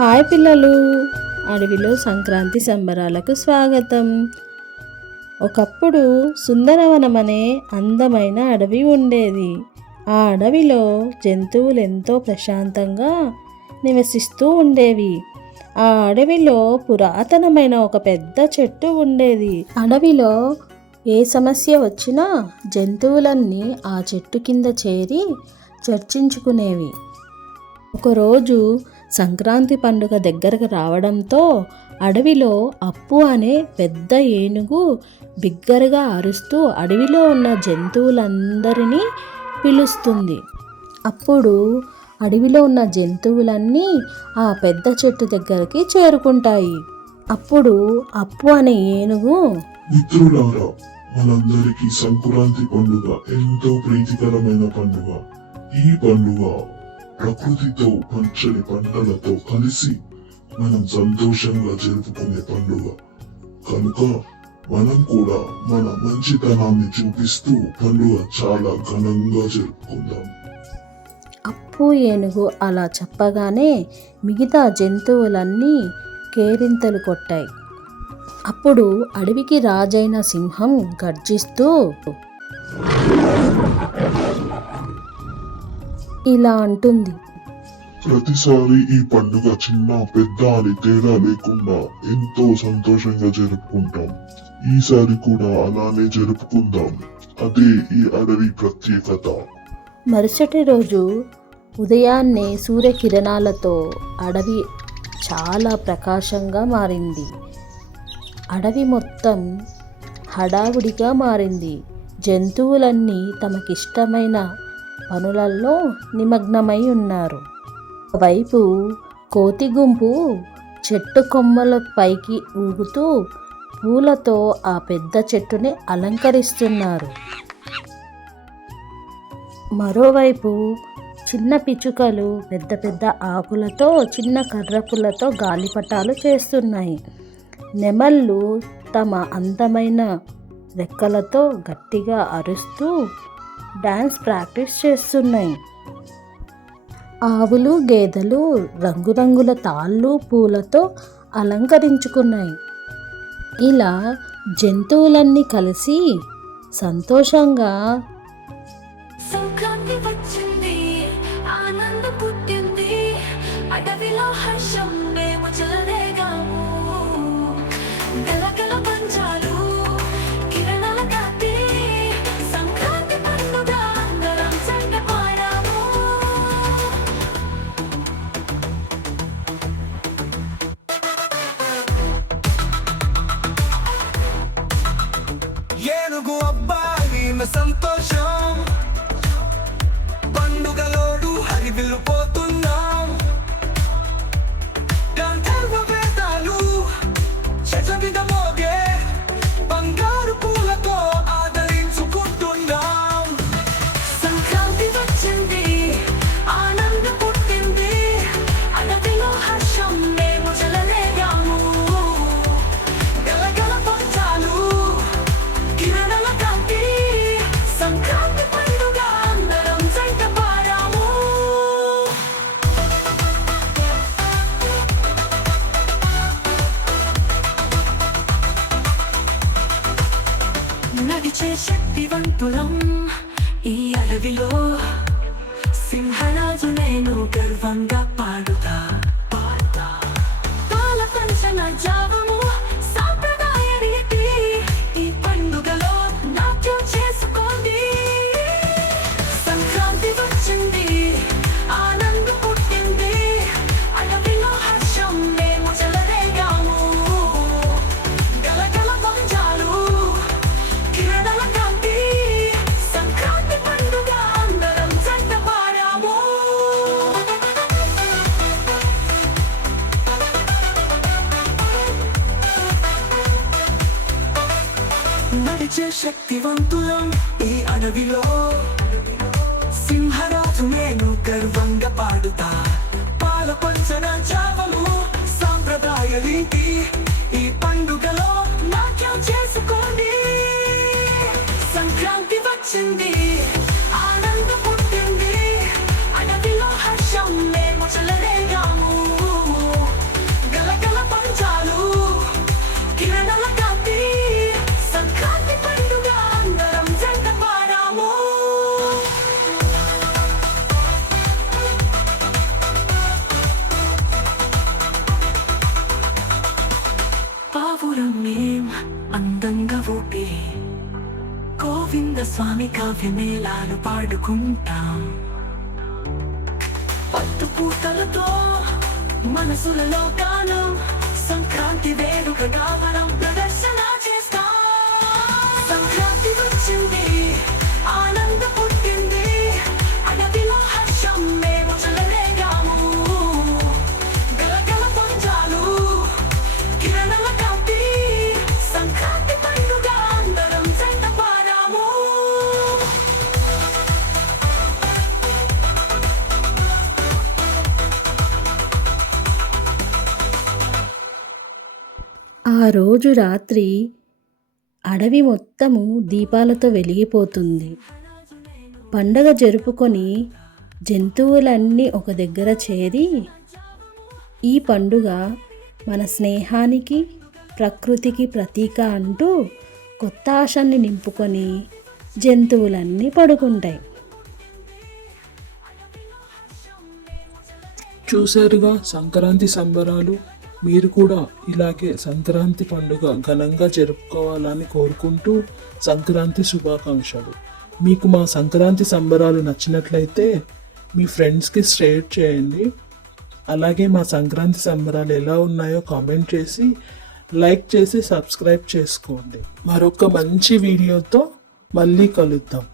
Hi పిల్లలు, అడవిలో సంక్రాంతి సంబరాలకు స్వాగతం. ఒకప్పుడు సుందరవనం అనే అందమైన అడవి ఉండేది. ఆ అడవిలో జంతువులు ఎంతో ప్రశాంతంగా నివసిస్తూ ఉండేవి. ఆ అడవిలో పురాతనమైన ఒక పెద్ద చెట్టు ఉండేది. అడవిలో ఏ సమస్య వచ్చినా జంతువులన్నీ ఆ చెట్టు కింద చేరి చర్చించుకునేవి. ఒకరోజు సంక్రాంతి పండుగ దగ్గరకు రావడంతో అడవిలో అప్పు అనే పెద్ద ఏనుగు బిగ్గరగా అరుస్తూ అడవిలో ఉన్న జంతువులందరినీ పిలుస్తుంది. అప్పుడు అడవిలో ఉన్న జంతువులన్నీ ఆ పెద్ద చెట్టు దగ్గరికి చేరుకుంటాయి. అప్పుడు అప్పు అనే ఏనుగు, మిత్రులారా, మనందరికీ సంక్రాంతి పండుగ ఎంతో ప్రీతికరమైన పండుగ. ఈ పండుగ ప్రకృతితో పచ్చని పంటలతో కలిసి మనం సంతోషంగా జరుపుకునే పండుగ కనుక మనం కూడా మన మంచితనాన్ని చూపిస్తూ పండుగ చాలా ఘనంగా జరుపుకుందాం. అప్పు ఏనుగు అలా చెప్పగానే మిగతా జంతువులన్నీ కేరింతలు కొట్టాయి. అప్పుడు అడవికి రాజైన సింహం గర్జిస్తూ ఇలా అంటుంది, ప్రతిసారి ఈ పండుగ చిన్న పెద్ద అని తేడా లేకుండా ఎంతో సంతోషంగా జరుపుకుంటాం. ఈసారి కూడా అలానే జరుపుకుందాం. అదే ఈ అడవి ప్రత్యేకత. మరుసటి రోజు ఉదయాన్నే సూర్యకిరణాలతో అడవి చాలా ప్రకాశంగా మారింది. అడవి మొత్తం హడావుడిగా మారింది. జంతువులన్నీ తమకిష్టమైన పనులలో నిమగ్నమై ఉన్నారు. ఒకవైపు కోతి గుంపు చెట్టు కొమ్మల పైకి ఊగుతూ పూలతో ఆ పెద్ద చెట్టుని అలంకరిస్తున్నారు. మరోవైపు చిన్న పిచ్చుకలు పెద్ద పెద్ద ఆకులతో చిన్న కర్రపులతో గాలిపటాలు చేస్తున్నాయి. నెమళ్ళు తమ అందమైన రెక్కలతో గట్టిగా అరుస్తూ డాన్స్ ప్రాక్టీస్ చేస్తున్నాయి. ఆవులు గేదెలు రంగురంగుల తాళ్ళు పూలతో అలంకరించుకున్నాయి. ఇలా జంతువులన్నీ కలిసి సంతోషంగా సంక్రాంతి వచ్చింది, ఆనందం పుట్టింది, అడవిలో హర్షం మేము చెలరేగాము. గలగల పంచాలు కిరణాల కాంతి, సంక్రాంతి పండుగ అందరం జంట పాడాము. ఏనుగు అబ్బాయి సంతోషం, పండుగలోడు హరివిల్లు పోతున్నాం. గంటల వేదాలు చెట్ల మీద మోగే బంగారు పూలతో ఆదరించుకుంటున్నాం. సంక్రాంతి వచ్చింది, ఆనందం పుట్టింది, అడవిలో హర్షం మేము చెలరేగాము. గలగల పంచాలు కిరణాల కాంతి, సంక్రాంతి పండుగ అందరం జంట పాడాము. నడిచే శక్తివంతులం ఈ అడవిలో, సింహరాజు నేను గర్వంగా పాడుతా. పాల పంచన జావము సాంప్రదాయ రీతి, ఈ పండుగలో నాట్యం చేసుకోండి. సంక్రాంతి వచ్చింది, ఆనందం పుట్టింది, అడవిలో హర్షం మేము చెలరేగాము. గలగల పంచాలు కిరణాల కాంతి, సంక్రాంతి పండుగ అందరం జంట పాడాము. నడిచే శక్తివంతులం ఈ అడవిలో, సింహరాజు నేను గర్వంగా పాడుతా. పాల పంచన జావము సాంప్రదాయ రీతి, ఈ పండుగలో నాట్యం చేసుకోండి. సంక్రాంతి వచ్చింది, ఆనందం పుట్టింది, అడవిలో హర్షం మేము చెలరేగాము. స్వామి కావ్యమేళాలు పాడుకుంటాం. పట్టు పూతలతో మనసులలో గానం, సంక్రాంతి వేడుకగా మనం ప్రదర్శన చేస్తాం. సంక్రాంతి వచ్చింది, ఆనంద పుట్టింది, అడవిలో హర్షం మేము చెలరేగాము. గలగల పంజాలు, కిరణాల కాంతి, సంక్రాంతి పండుగ అందరం చెంత పాడాము. ఆ రోజు రాత్రి అడవి మొత్తము దీపాలతో వెలిగిపోతుంది. పండగ జరుపుకొని జంతువులన్నీ ఒక దగ్గర చేరి ఈ పండుగ మన స్నేహానికి ప్రకృతికి ప్రతీక అంటూ కొత్త ఆశల్ని నింపుకొని జంతువులన్నీ పడుకుంటాయి. చూశారుగా సంక్రాంతి సంబరాలు. మీరు కూడా ఇలాగే సంక్రాంతి పండుగ ఘనంగా జరుపుకోవాలని కోరుకుంటూ సంక్రాంతి శుభాకాంక్షలు. మీకు మా సంక్రాంతి సంబరాలు నచ్చినట్లయితే మీ ఫ్రెండ్స్కి షేర్ చేయండి. అలాగే మా సంక్రాంతి సంబరాలు ఎలా ఉన్నాయో కామెంట్ చేసి లైక్ చేసి సబ్స్క్రైబ్ చేసుకోండి. మరొక మంచి వీడియోతో మళ్ళీ కలుద్దాం.